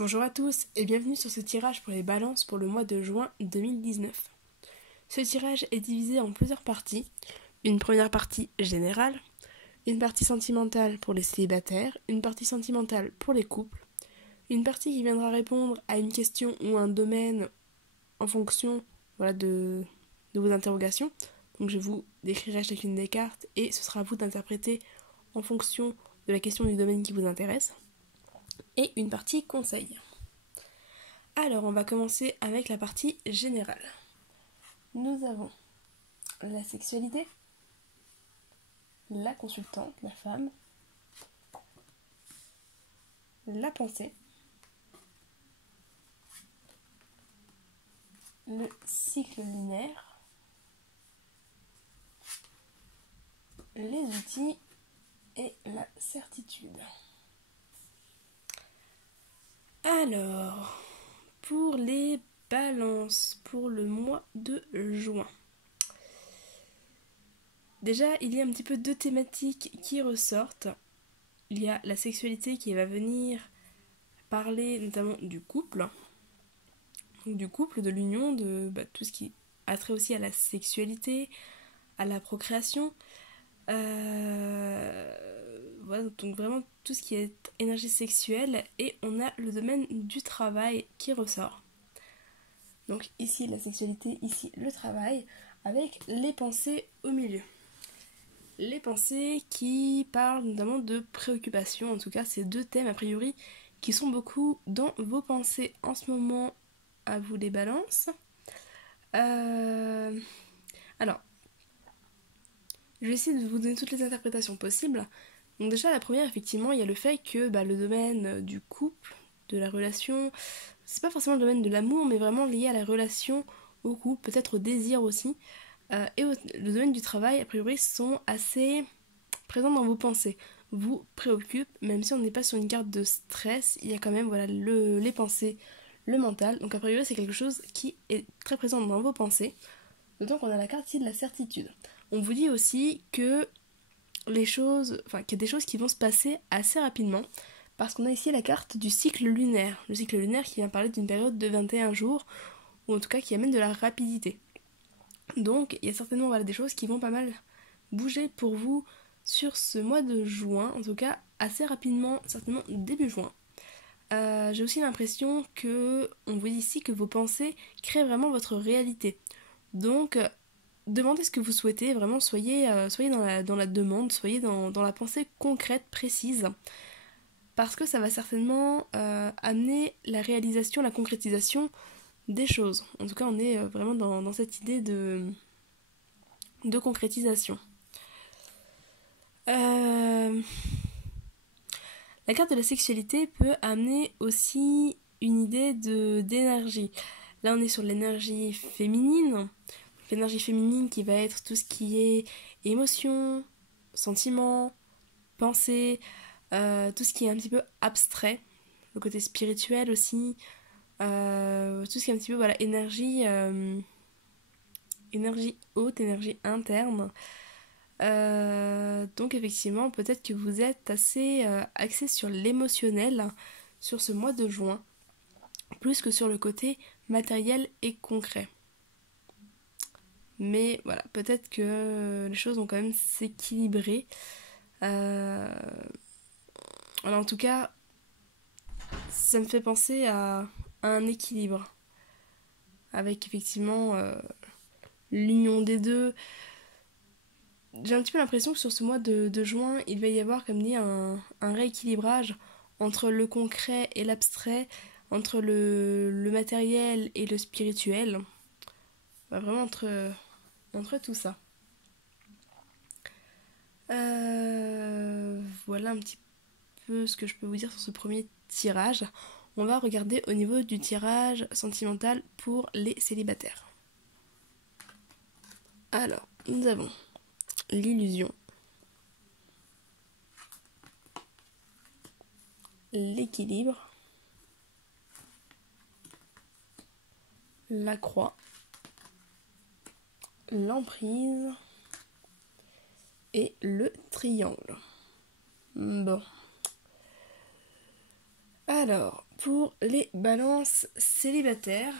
Bonjour à tous et bienvenue sur ce tirage pour les balances pour le mois de juin 2019. Ce tirage est divisé en plusieurs parties. Une première partie générale, une partie sentimentale pour les célibataires, une partie sentimentale pour les couples, une partie qui viendra répondre à une question ou un domaine en fonction de vos interrogations. Donc je vous décrirai chacune des cartes et ce sera à vous d'interpréter en fonction de la question du domaine qui vous intéresse. Et une partie conseil. Alors on va commencer avec la partie générale. Nous avons la sexualité, la consultante, la femme, la pensée, le cycle lunaire, les outils et la certitude. Alors, pour les balances pour le mois de juin. Déjà, il y a un petit peu deux thématiques qui ressortent. Il y a la sexualité qui va venir parler notamment du couple. Donc du couple, de l'union, de tout ce qui a trait aussi à la sexualité, à la procréation. Voilà, donc vraiment tout ce qui est énergie sexuelle. Et on a le domaine du travail qui ressort. Donc ici la sexualité, ici le travail, avec les pensées au milieu. Les pensées qui parlent notamment de préoccupation, en tout cas ces deux thèmes a priori qui sont beaucoup dans vos pensées en ce moment, à vous les balances. Alors, je vais essayer de vous donner toutes les interprétations possibles. Donc déjà la première, effectivement, il y a le fait que le domaine du couple, de la relation, c'est pas forcément le domaine de l'amour, mais vraiment lié à la relation au couple, peut-être au désir aussi. Le domaine du travail, a priori, sont assez présents dans vos pensées. Vous préoccupent, même si on n'est pas sur une carte de stress, il y a quand même les pensées, le mental. Donc a priori, c'est quelque chose qui est très présent dans vos pensées. D'autant qu'on a la carte ici de la certitude. On vous dit aussi que qu'il y a des choses qui vont se passer assez rapidement, parce qu'on a ici la carte du cycle lunaire. Le cycle lunaire qui vient parler d'une période de 21 jours, ou en tout cas qui amène de la rapidité. Donc il y a certainement des choses qui vont pas mal bouger pour vous sur ce mois de juin, en tout cas assez rapidement, certainement début juin. J'ai aussi l'impression que on vous dit ici que vos pensées créent vraiment votre réalité. Donc demandez ce que vous souhaitez, vraiment soyez dans la demande, soyez dans la pensée concrète, précise, parce que ça va certainement amener la réalisation, la concrétisation des choses. En tout cas, on est vraiment dans cette idée de concrétisation. La carte de la sexualité peut amener aussi une idée d'énergie. Là, on est sur l'énergie féminine. L'énergie féminine qui va être tout ce qui est émotion, sentiment, pensée, tout ce qui est un petit peu abstrait, le côté spirituel aussi, tout ce qui est un petit peu énergie haute, énergie interne. Donc effectivement, peut-être que vous êtes assez axé sur l'émotionnel sur ce mois de juin, plus que sur le côté matériel et concret. Mais voilà, peut-être que les choses vont quand même s'équilibrer. Alors en tout cas, ça me fait penser à un équilibre. Avec effectivement l'union des deux. J'ai un petit peu l'impression que sur ce mois de juin, il va y avoir, comme dit, un rééquilibrage entre le concret et l'abstrait, entre le matériel et le spirituel. Vraiment entre tout ça. Voilà un petit peu ce que je peux vous dire sur ce premier tirage. On va regarder au niveau du tirage sentimental pour les célibataires. Alors, nous avons l'illusion, l'équilibre, la croix, l'emprise et le triangle. Bon. Alors, pour les balances célibataires,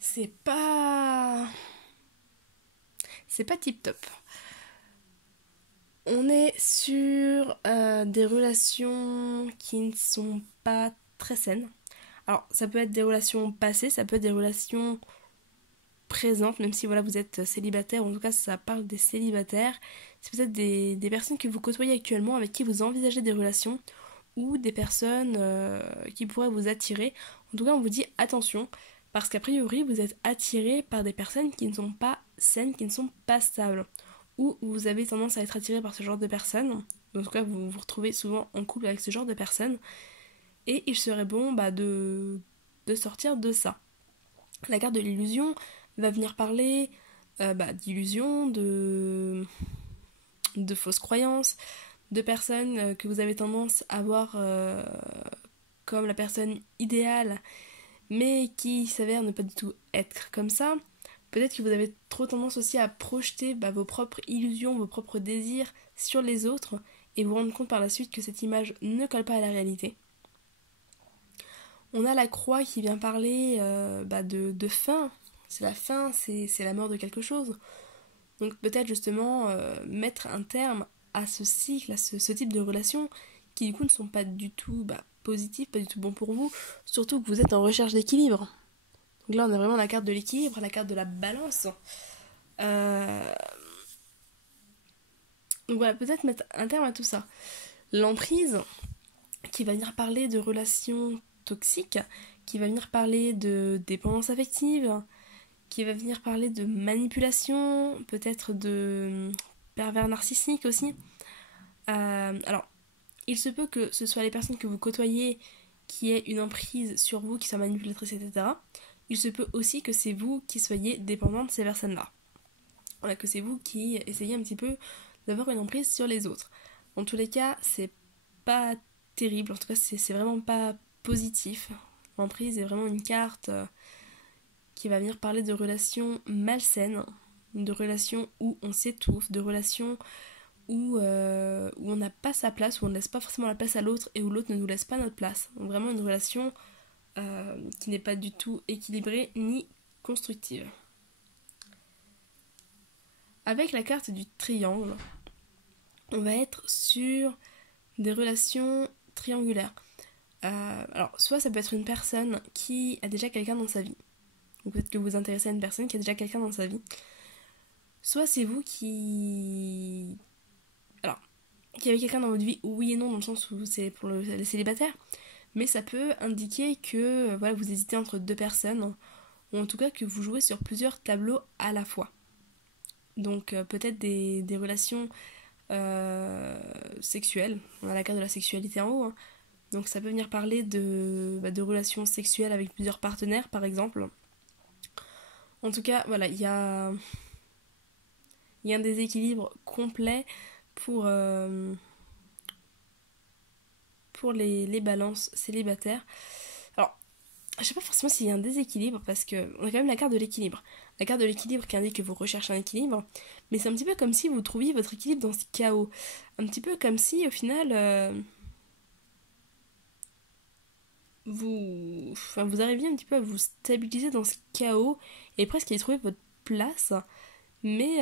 c'est pas tip top. On est sur des relations qui ne sont pas très saines. Alors, ça peut être des relations passées, ça peut être des relations présentes, même si voilà, vous êtes célibataire, en tout cas ça parle des célibataires. C'est peut-être des personnes que vous côtoyez actuellement, avec qui vous envisagez des relations, ou des personnes qui pourraient vous attirer. En tout cas, on vous dit attention, parce qu'a priori, vous êtes attiré par des personnes qui ne sont pas saines, qui ne sont pas stables, ou vous avez tendance à être attiré par ce genre de personnes. En tout cas, vous vous retrouvez souvent en couple avec ce genre de personnes, et il serait bon de sortir de ça. La carte de l'illusion va venir parler d'illusions, de fausses croyances, de personnes que vous avez tendance à voir comme la personne idéale, mais qui s'avère ne pas du tout être comme ça. Peut-être que vous avez trop tendance aussi à projeter vos propres illusions, vos propres désirs sur les autres, et vous rendre compte par la suite que cette image ne colle pas à la réalité. On a la croix qui vient parler de fin. C'est la fin, c'est la mort de quelque chose. Donc peut-être justement mettre un terme à ce cycle, à ce type de relations qui du coup ne sont pas du tout positifs, pas du tout bons pour vous, surtout que vous êtes en recherche d'équilibre. Donc là on a vraiment la carte de l'équilibre, la carte de la balance. Donc voilà, peut-être mettre un terme à tout ça. L'emprise, qui va venir parler de relations toxiques, qui va venir parler de dépendance affective, qui va venir parler de manipulation, peut-être de pervers narcissique aussi. Alors, il se peut que ce soit les personnes que vous côtoyez qui aient une emprise sur vous, qui soient manipulatrices, etc. Il se peut aussi que c'est vous qui soyez dépendant de ces personnes-là. Voilà, que c'est vous qui essayez un petit peu d'avoir une emprise sur les autres. En tous les cas, c'est pas terrible, en tout cas c'est vraiment pas positif. L'emprise est vraiment une carte qui va venir parler de relations malsaines, de relations où on s'étouffe, de relations où on n'a pas sa place, où on ne laisse pas forcément la place à l'autre et où l'autre ne nous laisse pas notre place. Donc vraiment une relation qui n'est pas du tout équilibrée ni constructive. Avec la carte du triangle, on va être sur des relations triangulaires. Alors, soit ça peut être une personne qui a déjà quelqu'un dans sa vie. Donc peut-être que vous vous intéressez à une personne qui a déjà quelqu'un dans sa vie. Soit c'est vous qui... Alors, qui avez quelqu'un dans votre vie, oui et non, dans le sens où c'est pour les célibataires. Mais ça peut indiquer que voilà, vous hésitez entre deux personnes, ou en tout cas que vous jouez sur plusieurs tableaux à la fois. Donc peut-être des relations sexuelles. On a la carte de la sexualité en haut, hein. Donc ça peut venir parler de relations sexuelles avec plusieurs partenaires, par exemple. En tout cas, voilà, il y a un déséquilibre complet pour les balances célibataires. Alors, je sais pas forcément s'il y a un déséquilibre, parce que on a quand même la carte de l'équilibre. La carte de l'équilibre qui indique que vous recherchez un équilibre, mais c'est un petit peu comme si vous trouviez votre équilibre dans ce chaos. Un petit peu comme si, au final, vous arriviez un petit peu à vous stabiliser dans ce chaos et presque à y trouver votre place, mais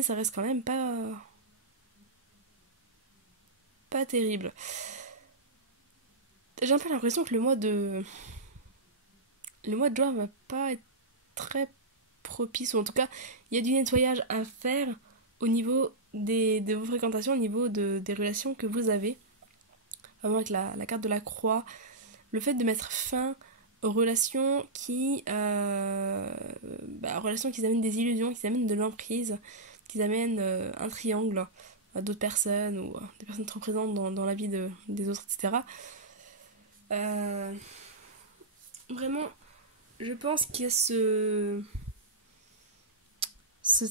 ça reste quand même pas terrible. J'ai un peu l'impression que le mois de juin va pas être très propice, ou en tout cas il y a du nettoyage à faire au niveau de vos fréquentations, au niveau des relations que vous avez, vraiment avec la carte de la croix, le fait de mettre fin aux relations relations qui amènent des illusions, qui amènent de l'emprise, qui amènent un triangle à d'autres personnes, ou des personnes trop présentes dans la vie des autres, etc. Vraiment, je pense qu'il y a ce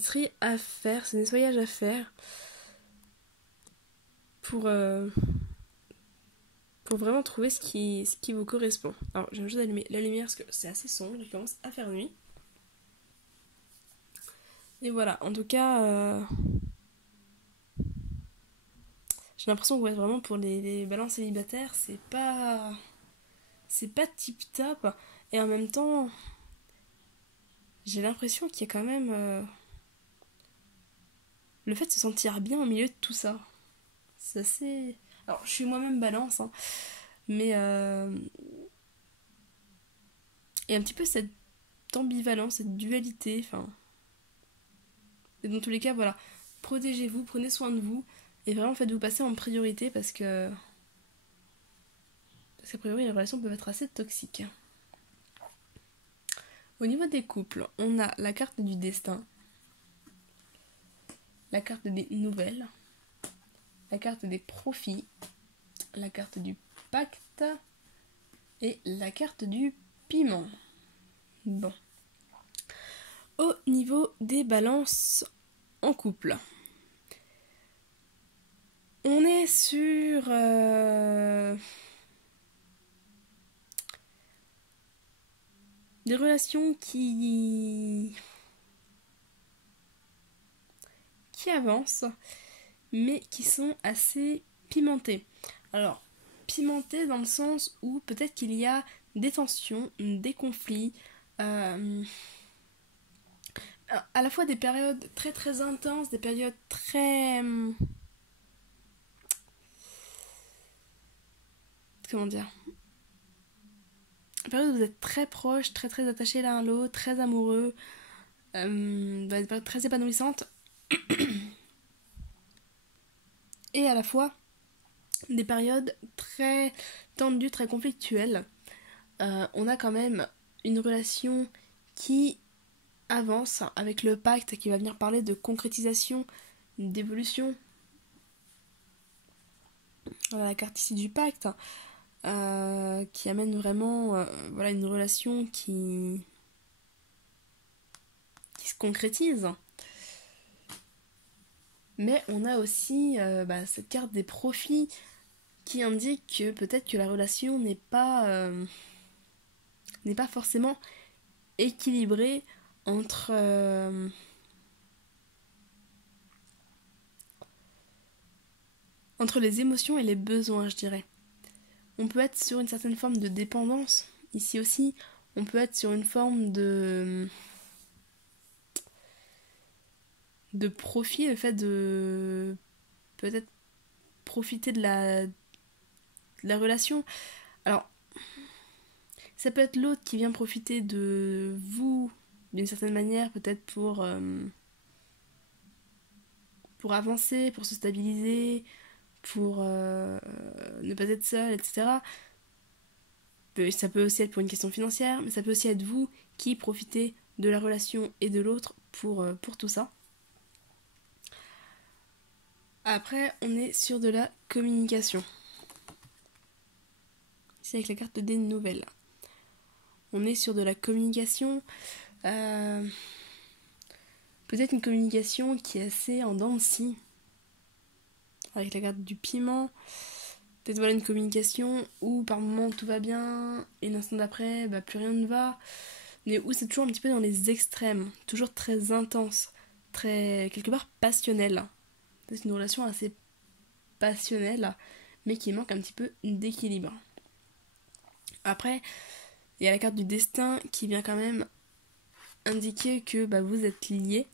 tri à faire, ce nettoyage à faire pour vraiment trouver ce qui vous correspond. Alors, je vais juste allumer la lumière parce que c'est assez sombre, il commence à faire nuit. Et voilà, en tout cas, J'ai l'impression que ouais, vraiment pour les balances célibataires, c'est pas tip top. Et en même temps, j'ai l'impression qu'il y a quand même le fait de se sentir bien au milieu de tout ça. C'est assez. Alors, je suis moi-même balance, hein, mais il y a un petit peu cette ambivalence, cette dualité. Enfin, et dans tous les cas, voilà, protégez-vous, prenez soin de vous, et vraiment faites-vous passer en priorité parce qu'a priori les relations peuvent être assez toxiques. Au niveau des couples, on a la carte du destin, la carte des nouvelles, la carte des profits, la carte du pacte et la carte du piment. Bon. Au niveau des balances en couple, on est sur des relations qui avancent, mais qui sont assez pimentées. Alors, pimentées dans le sens où peut-être qu'il y a des tensions, des conflits, à la fois des périodes très très intenses, des périodes très... comment dire, des périodes où vous êtes très proches, très très attachés l'un à l'autre, très amoureux, des périodes très épanouissantes, et à la fois des périodes très tendues, très conflictuelles. On a quand même une relation qui avance avec le pacte qui va venir parler de concrétisation, d'évolution. Voilà la carte ici du pacte qui amène vraiment voilà, une relation qui se concrétise. Mais on a aussi cette carte des profits qui indique que peut-être que la relation n'est pas forcément équilibrée entre les émotions et les besoins, je dirais. On peut être sur une certaine forme de dépendance. Ici aussi, on peut être sur une forme de profit, le fait de peut-être profiter de la relation. Alors, ça peut être l'autre qui vient profiter de vous d'une certaine manière, peut-être pour avancer, pour se stabiliser, pour ne pas être seul, etc. Ça peut aussi être pour une question financière, mais ça peut aussi être vous qui profitez de la relation et de l'autre pour tout ça. Après, on est sur de la communication. Ici avec la carte des nouvelles. On est sur de la communication. Peut-être une communication qui est assez en dents de scie. Avec la carte du piment. Peut-être voilà une communication où par moment tout va bien et l'instant d'après plus rien ne va. Mais où c'est toujours un petit peu dans les extrêmes. Toujours très intense. Très quelque part passionnel. C'est une relation assez passionnelle, mais qui manque un petit peu d'équilibre. Après, il y a la carte du destin qui vient quand même indiquer que vous êtes liés.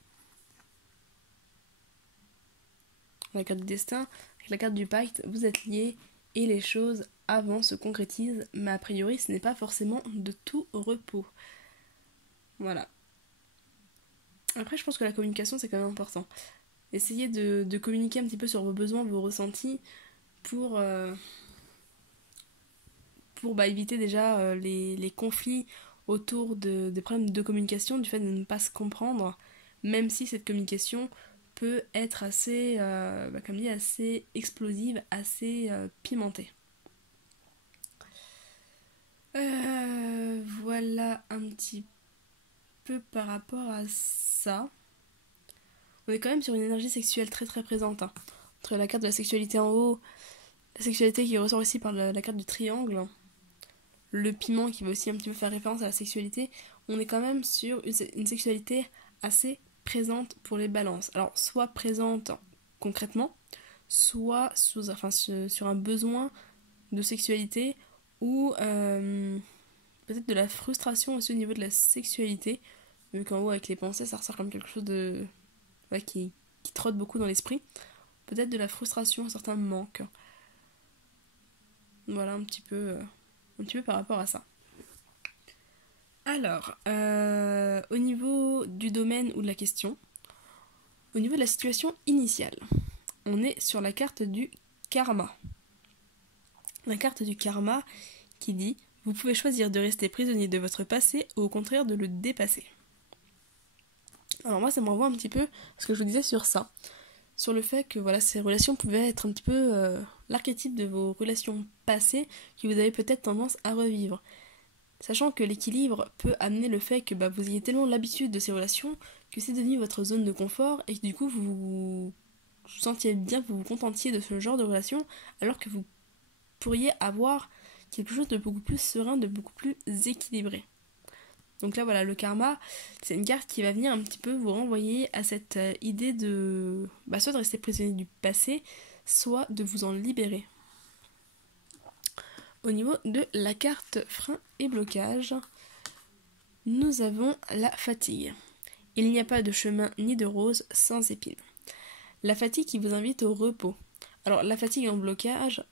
La carte du destin, avec la carte du pacte, vous êtes liés et les choses avant se concrétisent, mais a priori ce n'est pas forcément de tout repos. Voilà. Après, je pense que la communication c'est quand même important. Essayez de communiquer un petit peu sur vos besoins, vos ressentis pour éviter déjà les conflits autour des problèmes de communication, du fait de ne pas se comprendre, même si cette communication peut être assez, comme dit, assez explosive, assez pimentée. Voilà un petit peu par rapport à ça. On est quand même sur une énergie sexuelle très très présente, hein. Entre la carte de la sexualité en haut, la sexualité qui ressort aussi par la carte du triangle, le piment qui va aussi un petit peu faire référence à la sexualité, on est quand même sur une sexualité assez présente pour les balances. Alors, soit présente concrètement, soit sur un besoin de sexualité ou peut-être de la frustration aussi au niveau de la sexualité, vu qu'en haut avec les pensées ça ressort comme quelque chose de ouais, qui trotte beaucoup dans l'esprit. Peut-être de la frustration, un certain manque. Voilà un petit peu par rapport à ça. Alors, au niveau du domaine ou de la question, au niveau de la situation initiale, on est sur la carte du karma. La carte du karma qui dit « Vous pouvez choisir de rester prisonnier de votre passé ou au contraire de le dépasser ». Alors moi ça me renvoie un petit peu à ce que je vous disais sur ça. Sur le fait que voilà, ces relations pouvaient être un petit peu l'archétype de vos relations passées que vous avez peut-être tendance à revivre. Sachant que l'équilibre peut amener le fait que vous ayez tellement l'habitude de ces relations que c'est devenu votre zone de confort et que du coup vous vous sentiez bien, vous vous contentiez de ce genre de relation alors que vous pourriez avoir quelque chose de beaucoup plus serein, de beaucoup plus équilibré. Donc là voilà, le karma, c'est une carte qui va venir un petit peu vous renvoyer à cette idée de soit de rester prisonnier du passé, soit de vous en libérer. Au niveau de la carte frein et blocage, nous avons la fatigue. Il n'y a pas de chemin ni de rose sans épines. La fatigue qui vous invite au repos. Alors la fatigue en blocage,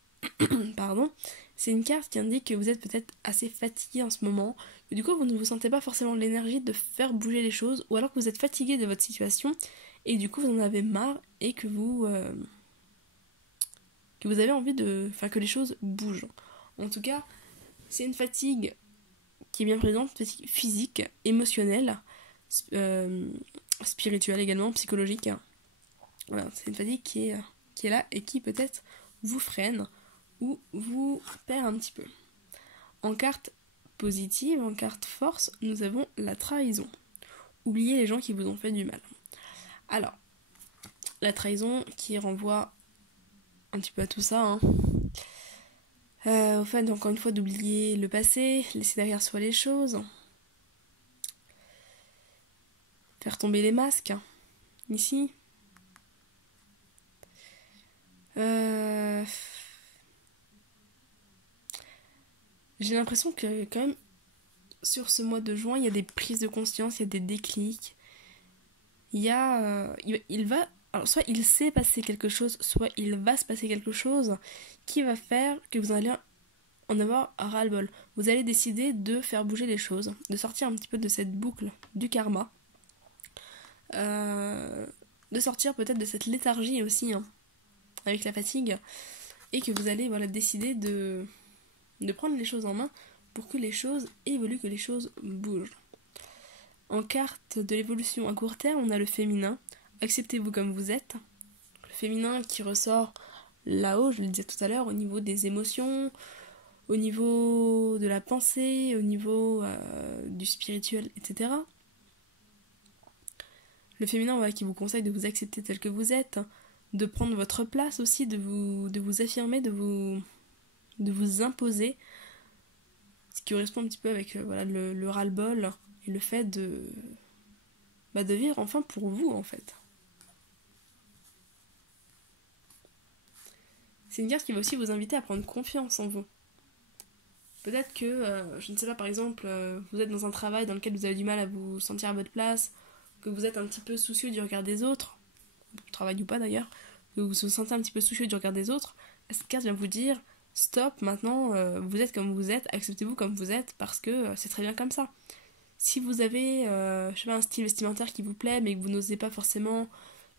pardon, c'est une carte qui indique que vous êtes peut-être assez fatigué en ce moment, que du coup vous ne vous sentez pas forcément l'énergie de faire bouger les choses, ou alors que vous êtes fatigué de votre situation, et du coup vous en avez marre, et que vous avez envie que les choses bougent. En tout cas, c'est une fatigue qui est bien présente, une fatigue physique, émotionnelle, spirituelle également, psychologique. Voilà, c'est une fatigue qui est là et qui peut-être vous freine ou vous perd un petit peu. En carte positive, en carte force, nous avons la trahison. Oubliez les gens qui vous ont fait du mal. Alors, la trahison qui renvoie un petit peu à tout ça, hein. Au fait, encore une fois, d'oublier le passé, laisser derrière soi les choses, faire tomber les masques, ici. J'ai l'impression que quand même, sur ce mois de juin, il y a des prises de conscience, il y a des déclics. Il va... Alors, soit il s'est passé quelque chose, soit il va se passer quelque chose qui va faire que vous allez en avoir ras-le-bol. Vous allez décider de faire bouger les choses, de sortir un petit peu de cette boucle du karma, de sortir peut-être de cette léthargie aussi, hein, avec la fatigue, et que vous allez décider de prendre les choses en main pour que les choses évoluent, que les choses bougent. En carte de l'évolution à court terme, on a le féminin. Acceptez-vous comme vous êtes. Le féminin qui ressort là-haut, je le disais tout à l'heure, au niveau des émotions, au niveau de la pensée, au niveau du spirituel, etc. Le féminin qui vous conseille de vous accepter tel que vous êtes, de prendre votre place aussi, de vous affirmer, de vous imposer, ce qui correspond un petit peu avec le ras-le-bol et le fait de vivre enfin pour vous en fait. C'est une carte qui va aussi vous inviter à prendre confiance en vous. Peut-être que, je ne sais pas, par exemple, vous êtes dans un travail dans lequel vous avez du mal à vous sentir à votre place, que vous êtes un petit peu soucieux du regard des autres, travail ou pas d'ailleurs, que vous vous sentez un petit peu soucieux du regard des autres, cette carte vient vous dire stop, maintenant vous êtes comme vous êtes, acceptez-vous comme vous êtes parce que c'est très bien comme ça. Si vous avez un style vestimentaire qui vous plaît mais que vous n'osez pas forcément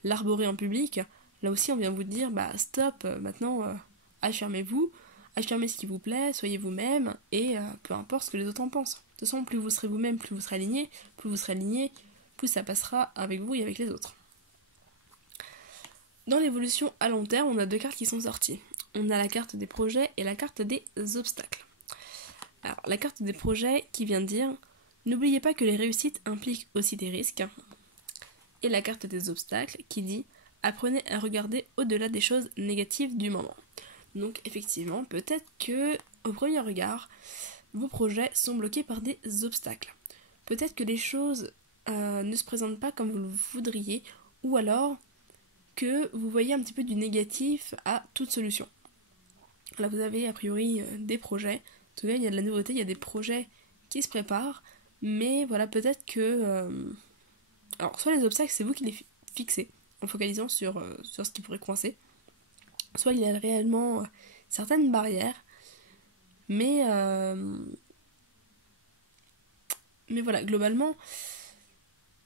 l'arborer en public, là aussi on vient vous dire stop, maintenant affirmez-vous, affirmez ce qui vous plaît, soyez vous-même et peu importe ce que les autres en pensent. De toute façon, plus vous serez vous-même, plus vous serez aligné, plus ça passera avec vous et avec les autres. Dans l'évolution à long terme, on a deux cartes qui sont sorties. On a la carte des projets et la carte des obstacles. Alors, la carte des projets qui vient dire « N'oubliez pas que les réussites impliquent aussi des risques ». Et la carte des obstacles qui dit « Apprenez à regarder au-delà des choses négatives du moment ». Donc effectivement, peut-être que au premier regard, vos projets sont bloqués par des obstacles. Peut-être que les choses ne se présentent pas comme vous le voudriez, ou alors que vous voyez un petit peu du négatif à toute solution. Là vous avez a priori des projets, en tout cas il y a de la nouveauté, il y a des projets qui se préparent, mais voilà peut-être que... Alors soit les obstacles c'est vous qui les fixez en focalisant sur ce qui pourrait coincer, soit il y a réellement certaines barrières, mais voilà, globalement,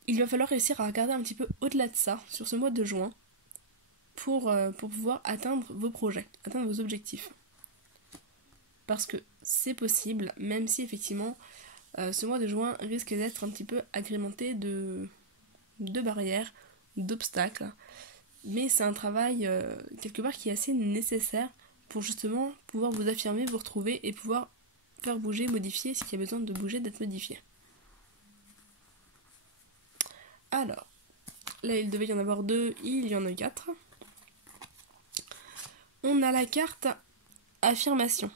il va falloir réussir à regarder un petit peu au-delà de ça, sur ce mois de juin, pour pouvoir atteindre vos projets, atteindre vos objectifs. Parce que c'est possible, même si effectivement, ce mois de juin risque d'être un petit peu agrémenté de barrières, d'obstacles, mais c'est un travail quelque part qui est assez nécessaire pour justement pouvoir vous affirmer, vous retrouver et pouvoir faire bouger, modifier ce qui a besoin de bouger, d'être modifié. Alors, là il devait y en avoir 2, il y en a 4. On a la carte affirmation.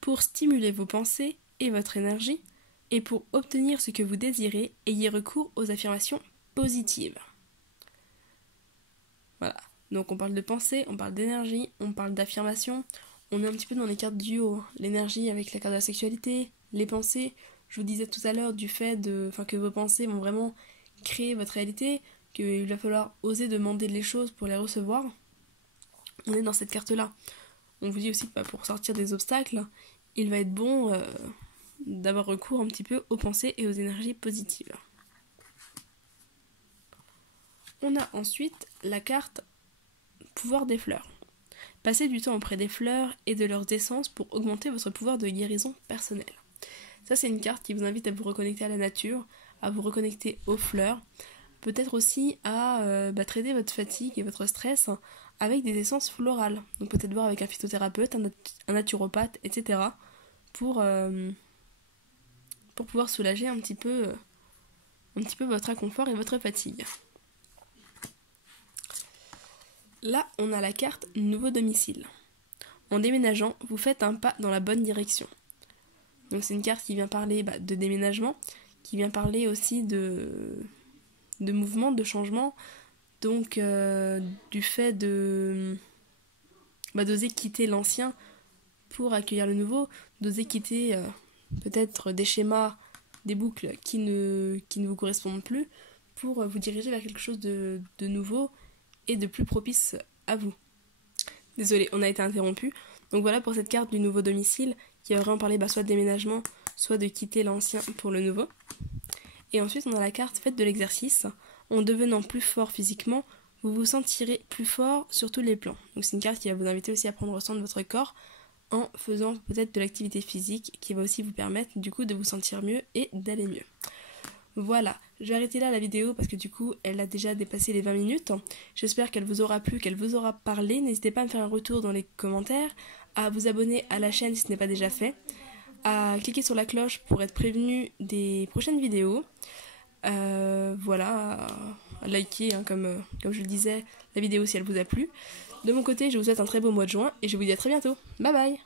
Pour stimuler vos pensées et votre énergie, et pour obtenir ce que vous désirez, ayez recours aux affirmations positives. Voilà, donc on parle de pensée, on parle d'énergie, on parle d'affirmation, on est un petit peu dans les cartes du haut, l'énergie avec la carte de la sexualité, les pensées, je vous disais tout à l'heure du fait que vos pensées vont vraiment créer votre réalité, qu'il va falloir oser demander les choses pour les recevoir. On est dans cette carte-là. On vous dit aussi que pour sortir des obstacles, il va être bon d'avoir recours un petit peu aux pensées et aux énergies positives. On a ensuite la carte pouvoir des fleurs. Passez du temps auprès des fleurs et de leurs essences pour augmenter votre pouvoir de guérison personnelle. Ça c'est une carte qui vous invite à vous reconnecter à la nature, à vous reconnecter aux fleurs, peut-être aussi à traiter votre fatigue et votre stress avec des essences florales. Donc peut-être voir avec un phytothérapeute, un naturopathe, etc. pour pouvoir soulager un petit peu votre inconfort et votre fatigue. Là, on a la carte nouveau domicile. En déménageant, vous faites un pas dans la bonne direction. Donc c'est une carte qui vient parler de déménagement, qui vient parler aussi de mouvement, de changement, donc du fait d'oser quitter l'ancien pour accueillir le nouveau, d'oser quitter peut-être des schémas, des boucles qui ne vous correspondent plus, pour vous diriger vers quelque chose de nouveau et de plus propice à vous. Désolée, on a été interrompu. Donc voilà pour cette carte du nouveau domicile qui va vraiment parler soit de déménagement, soit de quitter l'ancien pour le nouveau. Et ensuite on a la carte faites de l'exercice. En devenant plus fort physiquement, vous vous sentirez plus fort sur tous les plans. Donc c'est une carte qui va vous inviter aussi à prendre soin de votre corps en faisant peut-être de l'activité physique qui va aussi vous permettre du coup de vous sentir mieux et d'aller mieux. Voilà, je vais arrêter là la vidéo parce que du coup elle a déjà dépassé les 20 minutes. J'espère qu'elle vous aura plu, qu'elle vous aura parlé. N'hésitez pas à me faire un retour dans les commentaires, à vous abonner à la chaîne si ce n'est pas déjà fait, à cliquer sur la cloche pour être prévenu des prochaines vidéos. Voilà, à liker comme je le disais la vidéo si elle vous a plu. De mon côté, je vous souhaite un très beau mois de juin et je vous dis à très bientôt. Bye bye.